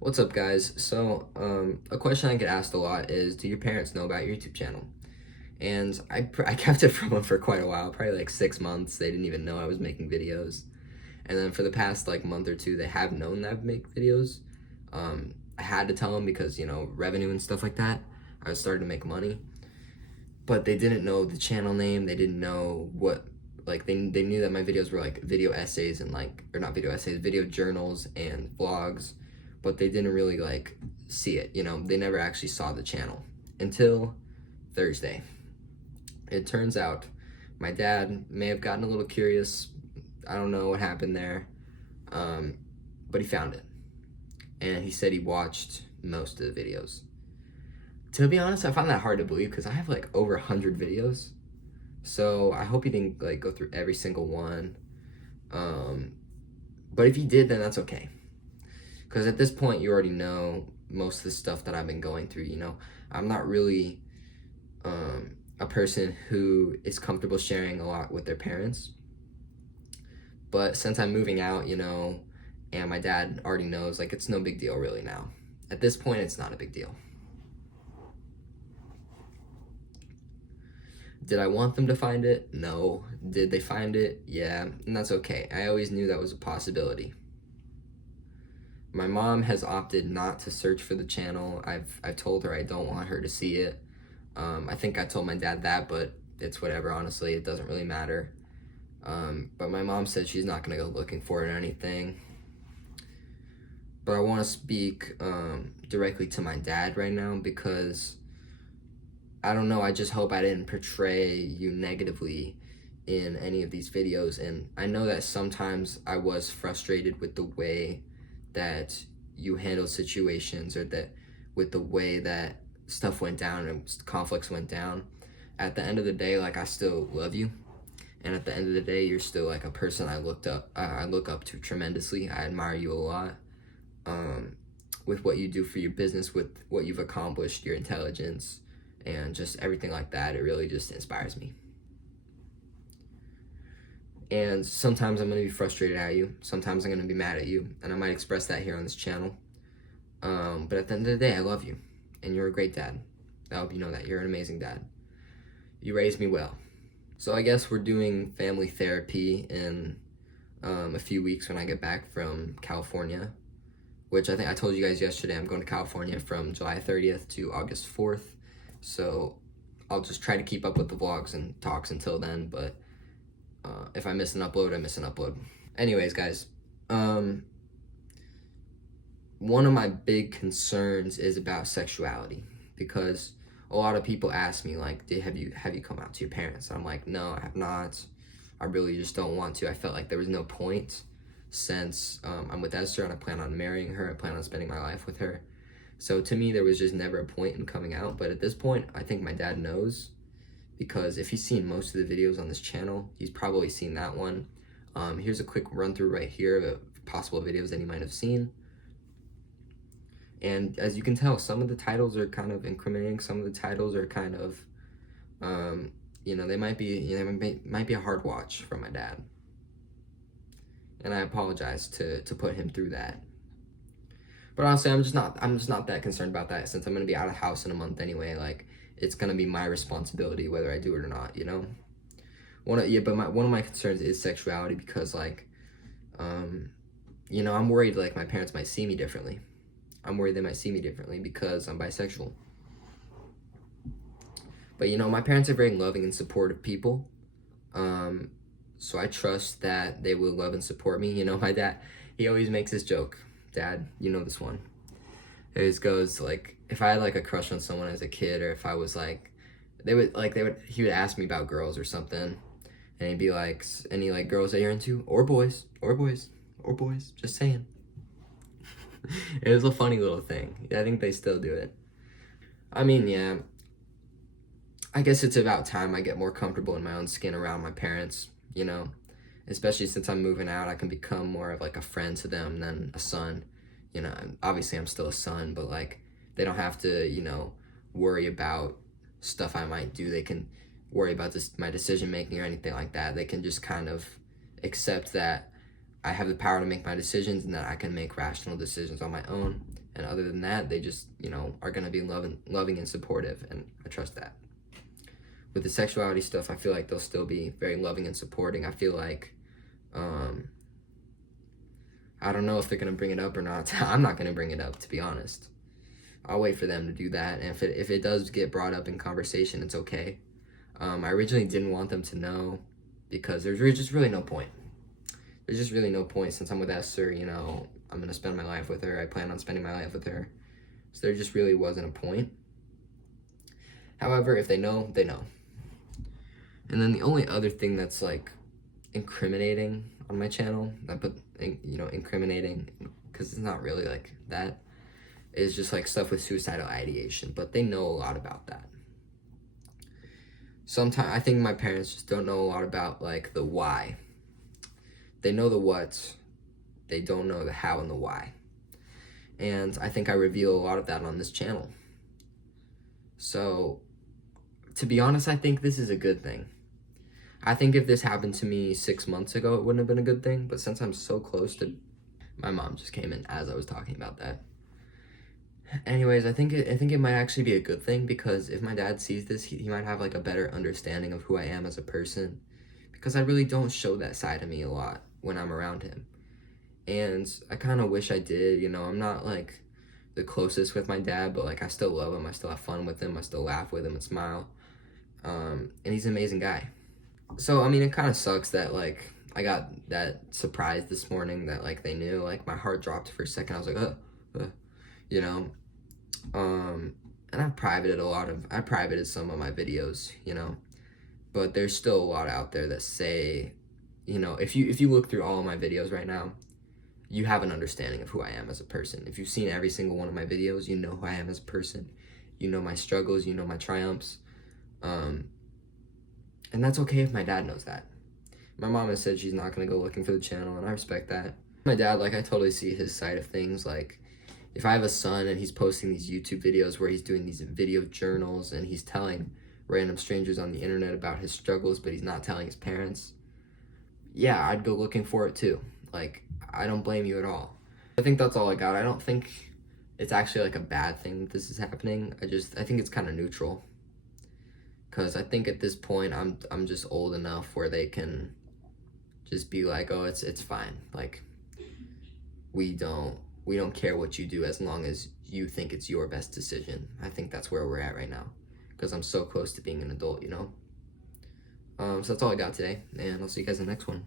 What's up, guys? A question I get asked a lot is, do your parents know about your YouTube channel? And I kept it from them for quite a while, probably like 6 months. They didn't even know I was making videos. And then for the past like month or two, they have known that I make videos. I had to tell them because, revenue and stuff like that. I was starting to make money. But they didn't know the channel name. They didn't know they knew that my videos were like video essays and or not video essays, video journals and vlogs, but they didn't really see it. They never actually saw the channel until Thursday. It turns out my dad may have gotten a little curious. I don't know what happened there, but he found it, and he said he watched most of the videos. To be honest, I find that hard to believe because I have like over 100 videos. So I hope he didn't go through every single one. But if he did, then that's okay. Because at this point, you already know most of the stuff that I've been going through. I'm not really a person who is comfortable sharing a lot with their parents. But since I'm moving out, and my dad already knows, it's no big deal really now. At this point, it's not a big deal. Did I want them to find it? No. Did they find it? Yeah, and that's okay. I always knew that was a possibility. My mom has opted not to search for the channel. I've told her I don't want her to see it. I think I told my dad that, but it's whatever, honestly. It doesn't really matter. But my mom said she's not going to go looking for it or anything. But I want to speak directly to my dad right now because I don't know, I just hope I didn't portray you negatively in any of these videos. And I know that sometimes I was frustrated with the way that you handle situations or that with the way that stuff went down and conflicts went down. At the end of the day, I still love you. And at the end of the day, you're still a person I look up to tremendously. I admire you a lot. With what you do for your business, with what you've accomplished, your intelligence, and just everything like that. It really just inspires me. And sometimes I'm going to be frustrated at you. Sometimes I'm going to be mad at you. And I might express that here on this channel. But at the end of the day, I love you. And you're a great dad. I hope you know that. You're an amazing dad. You raised me well. So I guess we're doing family therapy in a few weeks when I get back from California. Which I think I told you guys yesterday, I'm going to California from July 30th to August 4th. So I'll just try to keep up with the vlogs and talks until then, but if I miss an upload, I miss an upload. Anyways, guys, one of my big concerns is about sexuality, because a lot of people ask me, have you come out to your parents? And I'm like, no, I have not. I really just don't want to. I felt like there was no point since I'm with Esther and I plan on marrying her. I plan on spending my life with her. So to me, there was just never a point in coming out. But at this point, I think my dad knows, because if he's seen most of the videos on this channel, he's probably seen that one. Here's a quick run through right here of possible videos that he might have seen. And as you can tell, some of the titles are kind of incriminating. Some of the titles are kind of, they might be a hard watch from my dad. And I apologize to put him through that. But honestly, I'm just not that concerned about that, since I'm gonna be out of the house in a month anyway. It's gonna be my responsibility whether I do it or not, One of my concerns is sexuality, because I'm worried my parents might see me differently. I'm worried they might see me differently because I'm bisexual. But my parents are very loving and supportive people. So I trust that they will love and support me. My dad, he always makes this joke. Dad, you know this one. It always goes if I had a crush on someone as a kid, or if I was he would ask me about girls or something, and he'd be like, any girls that you're into, or boys, just saying. It was a funny little thing. I think they still do it. I mean, yeah, I guess it's about time I get more comfortable in my own skin around my parents, especially since I'm moving out. I can become more of a friend to them than a son. Obviously I'm still a son, but they don't have to, worry about stuff I might do. They can worry about my decision making or anything like that. They can just kind of accept that I have the power to make my decisions and that I can make rational decisions on my own, And other than that, they just, are going to be loving and supportive, and I trust that. With the sexuality stuff, I feel like they'll still be very loving and supporting. I feel like, I don't know if they're going to bring it up or not. I'm not going to bring it up, to be honest. I'll wait for them to do that. And if it does get brought up in conversation, it's okay. I originally didn't want them to know because there's just really no point. There's just really no point since I'm with Esther, I'm going to spend my life with her. I plan on spending my life with her. So there just really wasn't a point. However, if they know, they know. And then the only other thing that's like incriminating on my channel, I put, incriminating because it's not really like that, is just like stuff with suicidal ideation, but they know a lot about that. Sometimes I think my parents just don't know a lot about like the why. They know the what, they don't know the how and the why. And I think I reveal a lot of that on this channel. So, to be honest, I think this is a good thing. I think if this happened to me 6 months ago, it wouldn't have been a good thing, but since I'm so close to... My mom just came in as I was talking about that. Anyways, I think it might actually be a good thing, because if my dad sees this, he might have like a better understanding of who I am as a person, because I really don't show that side of me a lot when I'm around him. And I kind of wish I did, I'm not like the closest with my dad, but like I still love him, I still have fun with him, I still laugh with him and smile. And he's an amazing guy. So, I mean, it kind of sucks that like I got that surprise this morning that like they knew. Like my heart dropped for a second. I was like, and I privated some of my videos, but there's still a lot out there that say, if you look through all of my videos right now, you have an understanding of who I am as a person. If you've seen every single one of my videos, you know who I am as a person. You know my struggles, you know my triumphs. And that's okay if my dad knows that. My mom has said she's not going to go looking for the channel, and I respect that. My dad, like, I totally see his side of things. Like, if I have a son and he's posting these YouTube videos where he's doing these video journals and he's telling random strangers on the internet about his struggles, but he's not telling his parents, yeah, I'd go looking for it too. Like, I don't blame you at all. I think that's all I got. I don't think it's actually, like, a bad thing that this is happening. I think it's kind of neutral. Because I think at this point, I'm just old enough where they can just be like, oh, it's fine. Like, we don't care what you do as long as you think it's your best decision. I think that's where we're at right now. Because I'm so close to being an adult, So that's all I got today. And I'll see you guys in the next one.